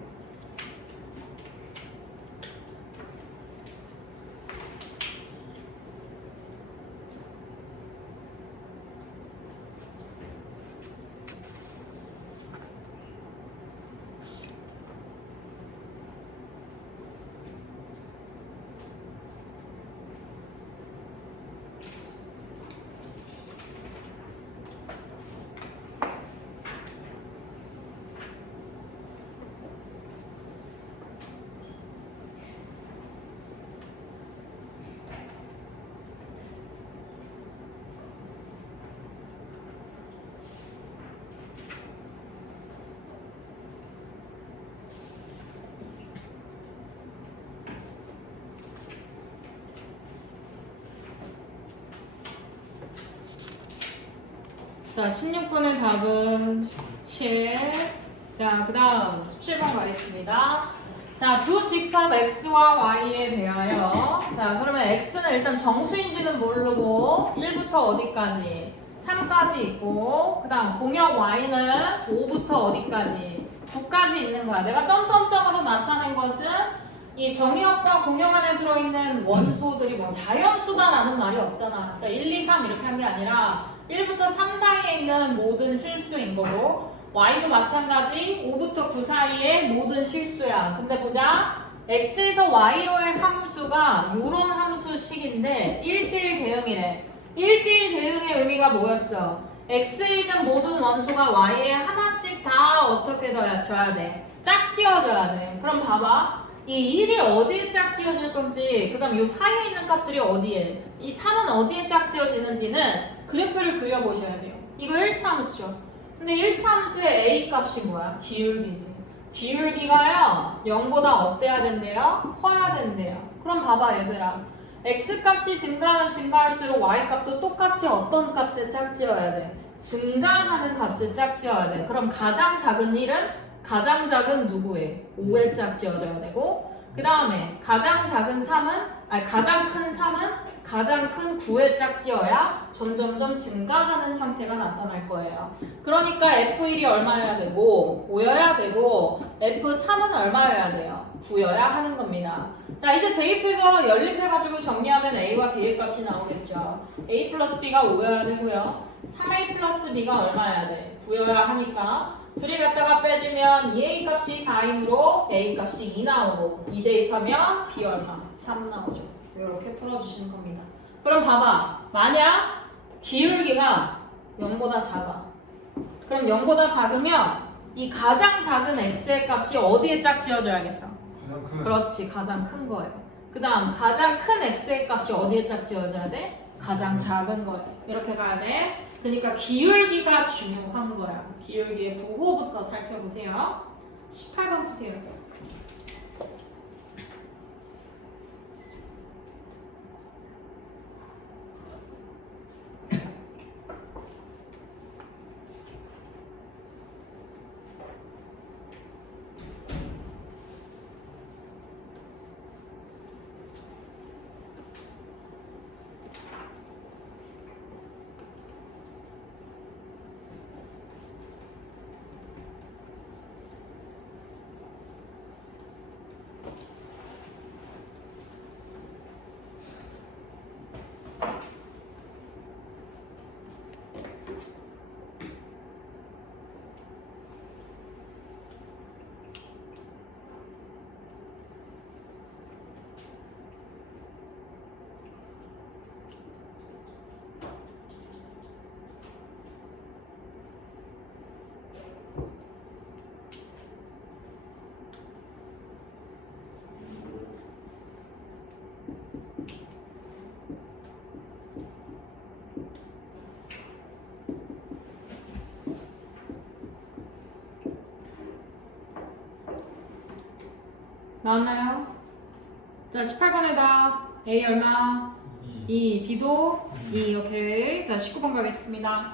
자, 16번의 답은 7. 자, 그 다음 17번 가겠습니다. 자, 두 집합 x와 y에 대하여. 자, 그러면 x는 일단 정수인지는 모르고 1부터 어디까지? 3까지 있고, 그 다음 공역 y는 5부터 어디까지? 9까지 있는 거야. 내가 점점점으로 나타낸 것은 이 정의역과 공역 안에 들어있는 원소들이 뭐 자연수다라는 말이 없잖아. 그러니까 1, 2, 3 이렇게 한 게 아니라 1부터 3 사이에 있는 모든 실수인 거고, y도 마찬가지 5부터 9 사이의 모든 실수야. 근데 보자. x에서 y로의 함수가 요런 함수식인데 1대1 대응이래. 1대1 대응의 의미가 뭐였어? x에 있는 모든 원소가 y에 하나씩 다 어떻게 줘야 돼? 짝지어져야 돼. 그럼 봐봐. 이 1이 어디에 짝지어질 건지, 그 다음 이 사이에 있는 값들이 어디에, 이 3은 어디에 짝지어지는지는 그래프를 그려보셔야 돼요. 이거 1차 함수죠. 근데 1차 함수의 a 값이 뭐야? 기울기지. 기울기가요 0보다 어때야 된대요? 커야 된대요. 그럼 봐봐 얘들아, x 값이 증가하면 증가할수록 y 값도 똑같이 어떤 값에 짝지어야 돼? 증가하는 값에 짝지어야 돼. 그럼 가장 작은 1은 가장 작은 누구에? 5에 짝지어져야 되고, 그 다음에 가장 작은 3은 가장 큰 3은 가장 큰 9에 짝지어야 점점점 증가하는 형태가 나타날 거예요. 그러니까 F1이 얼마여야 되고 5여야 되고 F3은 얼마여야 돼요? 9여야 하는 겁니다. 자, 이제 대입해서 연립해가지고 정리하면 A와 B의 값이 나오겠죠. A 플러스 B가 5여야 되고요. 3A 플러스 B가 얼마여야 돼? 9여야 하니까 둘이 갖다가 빼주면 2A 값이 4이므로 A 값이 2 나오고 2 대입하면 B 얼마? 3 나오죠. 이렇게 풀어주시는 겁니다. 그럼 봐봐. 만약 기울기가 0보다 작아. 그럼 0보다 작으면 이 가장 작은 x의 값이 어디에 짝지어져야겠어? 가장 큰. 그렇지. 가장 큰 거예요. 그 다음 가장 큰 x의 값이 어디에 짝지어져야 돼? 가장 작은 거예요. 이렇게 가야 돼. 그러니까 기울기가 중요한 거야. 기울기의 부호부터 살펴보세요. 18번 보세요. 나왔나요? 자, 18번에다 A 얼마? 2. B도 2. 오케이. 자, 19번 가겠습니다.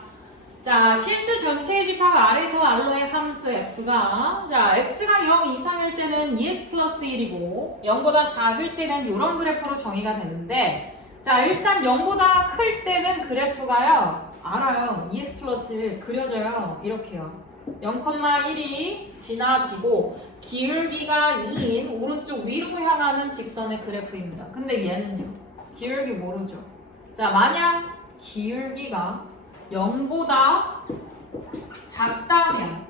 자, 실수 전체의 집합 R에서 R로의 함수 F가 자, X가 0 이상일 때는 2X 플러스 1이고 0보다 작을 때는 이런 그래프로 정의가 되는데 자, 일단 0보다 클 때는 그래프가요. 알아요. 2X 플러스 1 그려져요. 이렇게요. 0,1이 지나지고 기울기가 2인 오른쪽 위로 향하는 직선의 그래프입니다. 근데 얘는요. 기울기 모르죠. 자, 만약 기울기가 0보다 작다면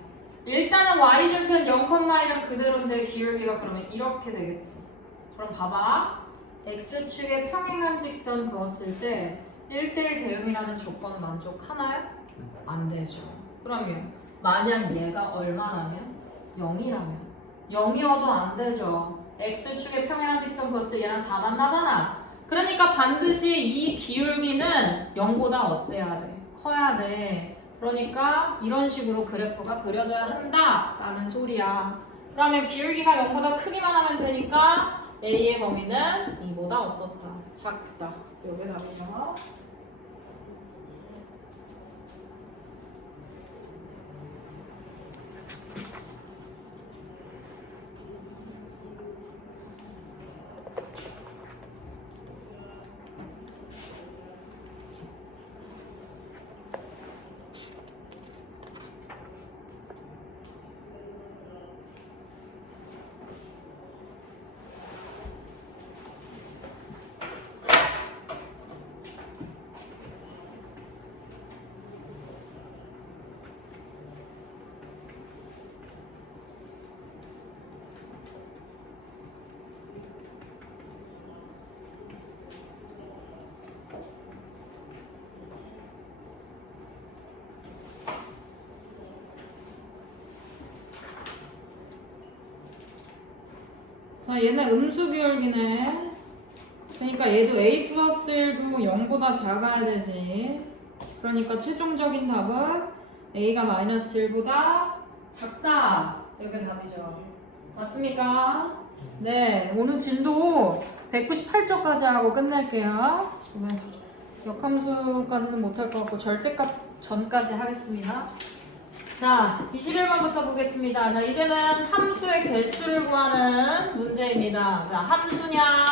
일단은 y절편 0,1은 그대로인데 기울기가 그러면 이렇게 되겠지. 그럼 봐봐. x축의 평행한 직선 그었을 때 1대1 대응이라는 조건 만족하나요? 안 되죠. 그러면 만약 얘가 얼마라면? 0이라면 0이어도 안 되죠. x축의 평행한 직선 그었을 때 얘랑 다 만나잖아. 그러니까 반드시 이 기울기는 0보다 어때야 돼? 커야 돼. 그러니까 이런 식으로 그래프가 그려져야 한다라는 소리야. 그러면 기울기가 0보다 크기만 하면 되니까 A의 범위는 2보다 어떻다? 작다. 요게 답이죠. 자, 얘는 음수 기울기네. 그러니까 얘도 a 플러스 1도 0보다 작아야 되지. 그러니까 최종적인 답은 a가 마이너스 1보다 작다. 이게 답이죠. 맞습니까? 네, 오늘 진도 198쪽까지 하고 끝낼게요. 역함수까지는 못할 것 같고 절대값 전까지 하겠습니다. 자, 21번부터 보겠습니다. 자, 이제는 함수의 개수를 구하는 문제입니다. 자, 함수냐,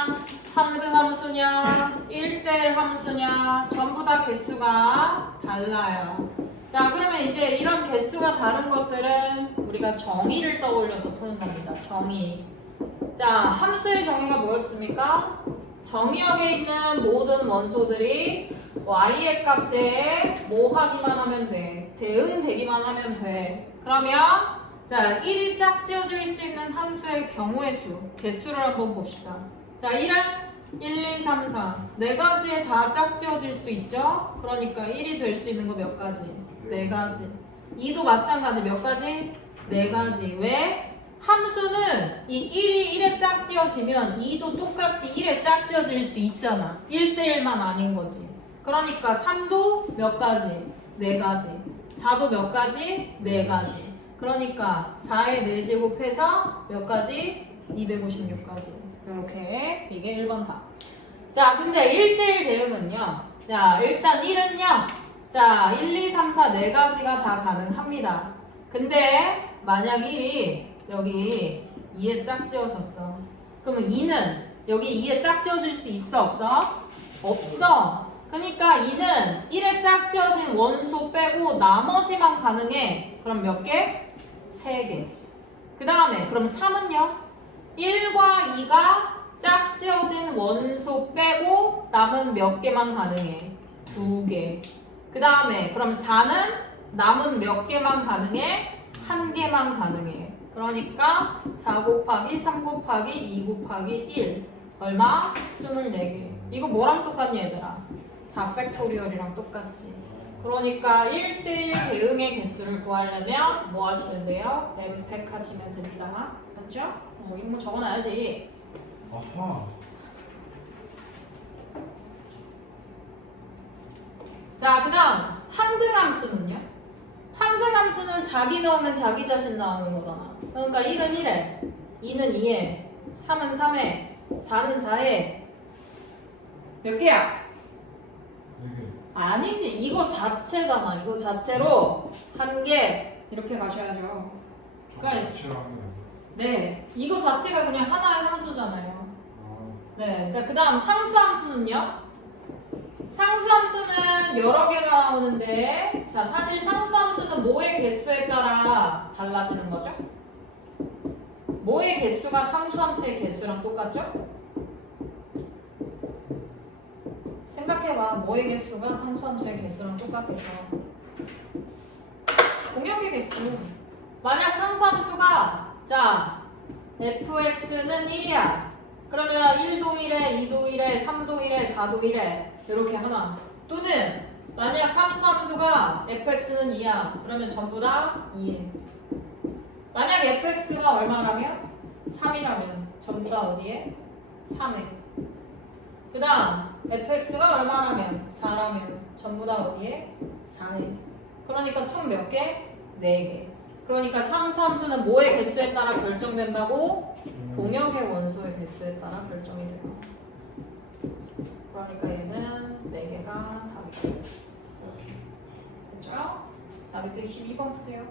항등함수냐, 1대1 함수냐, 전부 다 개수가 달라요. 자, 그러면 이제 이런 개수가 다른 것들은 우리가 정의를 떠올려서 푸는 겁니다. 정의. 자, 함수의 정의가 뭐였습니까? 정의역에 있는 모든 원소들이 y의 값에 뭐 하기만 하면 돼. 대응되기만 하면 돼. 그러면 자, 1이 짝지어질 수 있는 함수의 경우의 수, 개수를 한번 봅시다. 자, 1은 1, 2, 3, 4. 네 가지에 다 짝지어질 수 있죠? 그러니까 1이 될 수 있는 거 몇 가지? 네 가지. 2도 마찬가지 몇 가지? 네 가지. 왜? 함수는 이 1이 1에 짝지어지면 2도 똑같이 1에 짝지어질 수 있잖아. 1대1만 아닌 거지. 그러니까 3도 몇 가지? 네 가지. 4도 몇 가지? 네 가지. 그러니까 4의 4제곱해서 몇 가지? 256가지. 이렇게 이게 1번 답. 자, 근데 1대1 대응은요. 자, 일단 1은요. 자, 1, 2, 3, 4 네 가지가 다 가능합니다. 근데 만약 1이 여기 2에 짝지어졌어. 그러면 2는 여기 2에 짝지어질 수 있어? 없어? 없어. 그러니까 2는 1에 짝지어진 원소 빼고 나머지만 가능해. 그럼 몇 개? 3개. 그 다음에 그럼 3은요? 1과 2가 짝지어진 원소 빼고 남은 몇 개만 가능해? 2개. 그 다음에 그럼 4는 남은 몇 개만 가능해? 1개만 가능해. 그러니까 4 곱하기 3 곱하기 2 곱하기 1 얼마? 24개. 이거 뭐랑 똑같니 얘들아? 4팩토리얼이랑 똑같지. 그러니까 1대1 대응의 개수를 구하려면 뭐 하시면 돼요? 램팩 하시면 됩니다. 맞죠? 이거 뭐 적어놔야지. 아하. 자, 그 다음 항등함수는요? 항등함수는 자기 넣으면 자기 자신 나오는 거잖아. 그러니까 1은 1에, 2는 2에, 3은 3에, 4는 4에. 몇 개야? 4개. 아니지. 이거 자체잖아. 이거 자체로 1개 이렇게 가셔야죠. 그러니까 네, 이거 자체가 그냥 하나의 함수잖아요. 네, 자, 그 다음 상수함수는요? 상수함수는 여러 개가 나오는데, 자, 사실 상수함수는 뭐의 개수에 따라 달라지는 거죠? 뭐의 개수가 상수함수의 개수랑 똑같죠? 생각해봐. 뭐의 개수가 상수함수의 개수랑 똑같겠어? 공역의 개수. 만약 상수함수가 자, fx는 1이야. 그러면 1도 1에, 2도 1에, 3도 1에, 4도 1에 이렇게 하나. 또는 만약 상수함수가 fx는 2야. 그러면 전부 다 2에. 만약 fx가 얼마라면? 3이라면 전부 다 어디에? 3에. 그 다음 fx가 얼마라면? 4라면 전부 다 어디에? 4에. 그러니까 총 몇 개? 4개. 그러니까 상수함수는 뭐의 개수에 따라 결정된다고? 공역의 원소의 개수에 따라 결정이 돼요. 그러니까 얘는 4개가 답이에요. 그렇죠? 자, 밑에 22번 푸세요.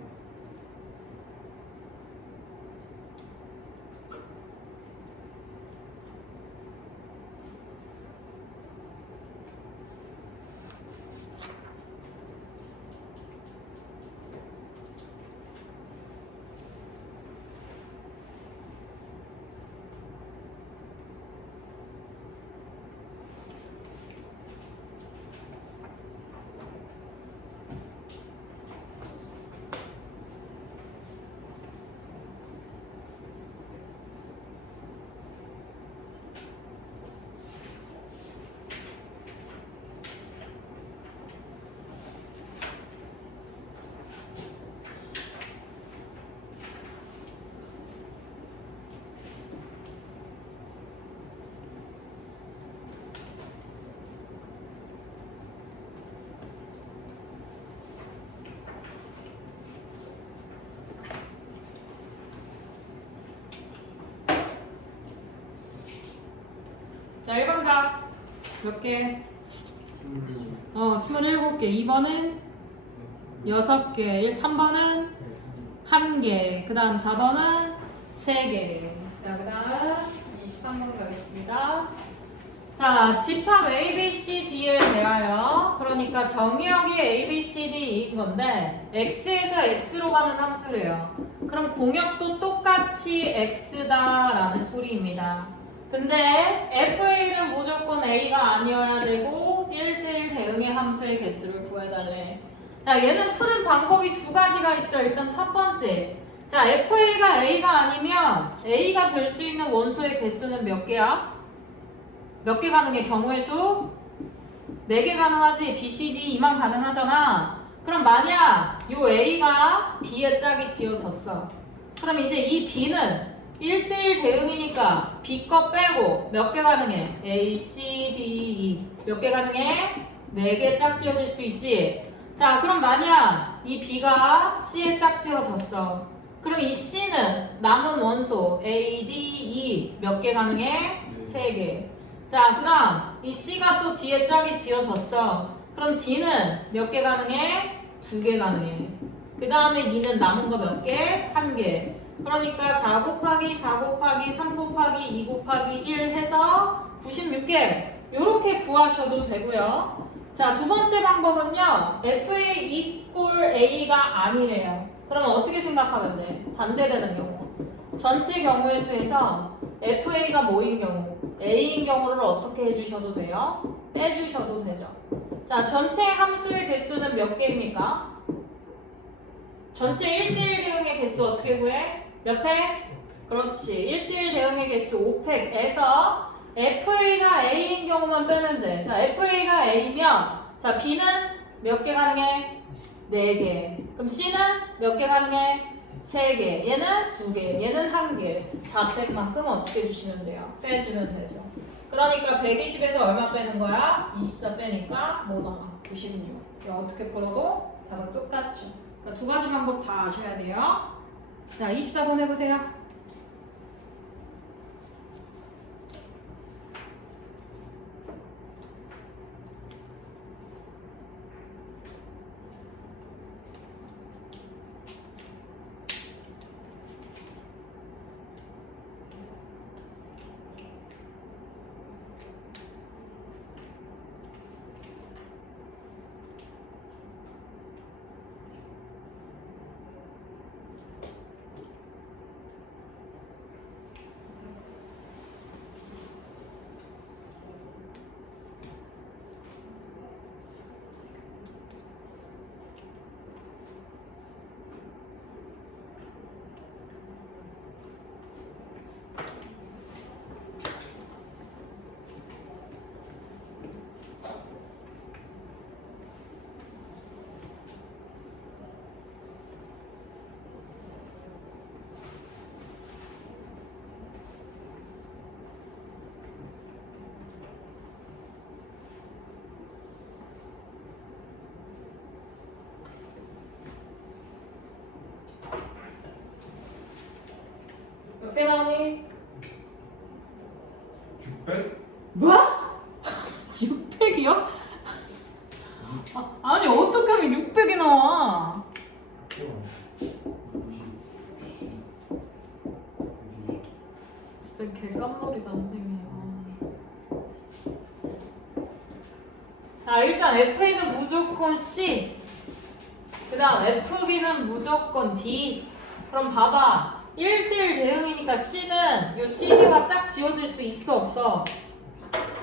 자, 1번 답. 몇 개? 27개. 2번은 6개. 3번은 1개. 그 다음 4번은 3개. 자, 그 다음 23번 가겠습니다. 자, 집합 A, B, C, D를 대하여, 그러니까 정의역이 A, B, C, D인 건데 X에서 X로 가는 함수래요. 그럼 공역도 똑같이 X다라는 소리입니다. 근데 FA는 무조건 A가 아니어야 되고 1대1 대응의 함수의 개수를 구해달래. 자, 얘는 푸는 방법이 두 가지가 있어. 일단 첫 번째, 자, FA가 A가 아니면 A가 될 수 있는 원소의 개수는 몇 개야? 몇 개 가능해? 경우의 수? 4개 가능하지. B, C, D 이만 가능하잖아. 그럼 만약 요 A가 B의 짝이 지어졌어. 그럼 이제 이 B는 1대1 대응이니까 B 거 빼고 몇 개 가능해? A, C, D, E 몇 개 가능해? 4개 짝 지어질 수 있지. 자, 그럼 만약 이 B가 C의 짝 지어졌어. 그럼 이 C는 남은 원소 A, D, E 몇 개 가능해? 3개. 자, 그 다음 이 C가 또 D의 짝이 지어졌어. 그럼 D는 몇 개 가능해? 2개 가능해. 그 다음에 E는 남은 거 몇 개? 1개. 그러니까 4 곱하기 4 곱하기 3 곱하기 2 곱하기 1 해서 96개. 요렇게 구하셔도 되고요. 자, 두 번째 방법은요. FA 이꼴 A가 아니래요. 그러면 어떻게 생각하면 돼? 반대되는 경우. 전체 경우의 수에서 FA가 뭐인 경우? A인 경우를 어떻게 해주셔도 돼요? 빼주셔도 되죠. 자, 전체 함수의 개수는 몇 개입니까? 전체 1대1 대응의 개수 어떻게 구해? 몇 팩? 그렇지. 1대1 대응의 개수 5팩에서 FA가 A인 경우만 빼면 돼. 자, FA가 A면 자, B는 몇 개 가능해? 4개. 그럼 C는 몇 개 가능해? 3개. 얘는 2개. 얘는 1개. 4팩만큼 어떻게 주시면 돼요? 빼주면 되죠. 그러니까 120에서 얼마 빼는 거야? 24 빼니까 뭐 나와? 96. 이거 어떻게 풀어도 답은 똑같죠. 그러니까 두 가지 방법 다 아셔야 돼요. 자, 24번 해보세요. 몇 개 나오니? 600? 뭐? 600이요? 아니 어떻게 하면 600이 나와? 진짜 개깜놀이다 선생님. 자, 일단 FA는 무조건 C, 그 다음 FB는 무조건 D. 그럼 봐봐, 1대1 대응이니까 C는 요 CD와 짝 지워질 수 있어 없어?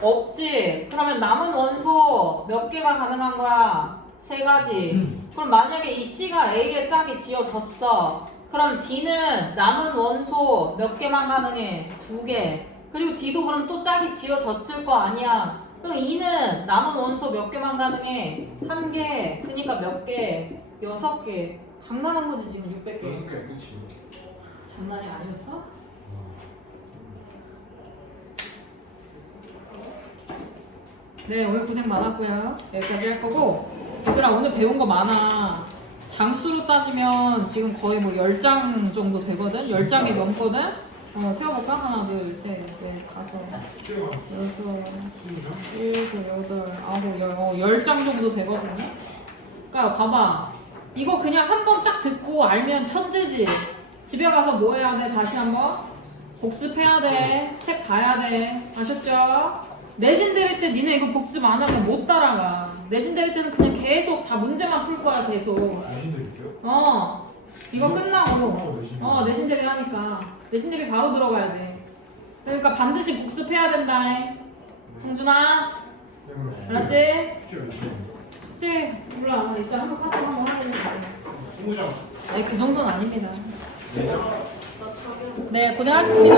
없지. 그러면 남은 원소 몇 개가 가능한 거야? 3가지. 그럼 만약에 이 C가 A의 짝이 지어졌어. 그럼 D는 남은 원소 몇 개만 가능해? 2개. 그리고 D도 그럼 또 짝이 지어졌을 거 아니야. 그럼 E는 남은 원소 몇 개만 가능해? 1개. 그니까 몇 개? 6개. 장난한 거지 지금 600개. 6개 그치. 장난이 아니었어? 네, 오늘 고생 많았고요. 여기까지 할 거고, 얘들아 오늘 배운 거 많아. 장수로 따지면 지금 거의 뭐 10장 정도 되거든? 10장이 넘거든? 세워볼까? 하나, 둘, 셋, 넷, 다섯, 여섯, 일곱, 여덟, 아홉, 10장 정도 되거든요. 그러니까 봐봐. 이거 그냥 한 번 딱 듣고 알면 천재지. 집에 가서 뭐 해야 돼? 다시 한번 복습해야 돼. 책 봐야 돼. 아셨죠? 내신 대회 때 니네 이거 복습 안 하면 못 따라가. 내신 대회 때는 그냥 계속 다 문제만 풀 거야 계속. 내신 드릴게요. 이거 끝나고 내신 대회 하니까 내신 대회 바로 들어가야 돼. 그러니까 반드시 복습해야 된다. 성준아, 알았지? 숙제 몰라. 이따 한번 카톡 한번 하는 거지. 20장. 아니 그 정도는 아닙니다. 네, 고생하셨습니다.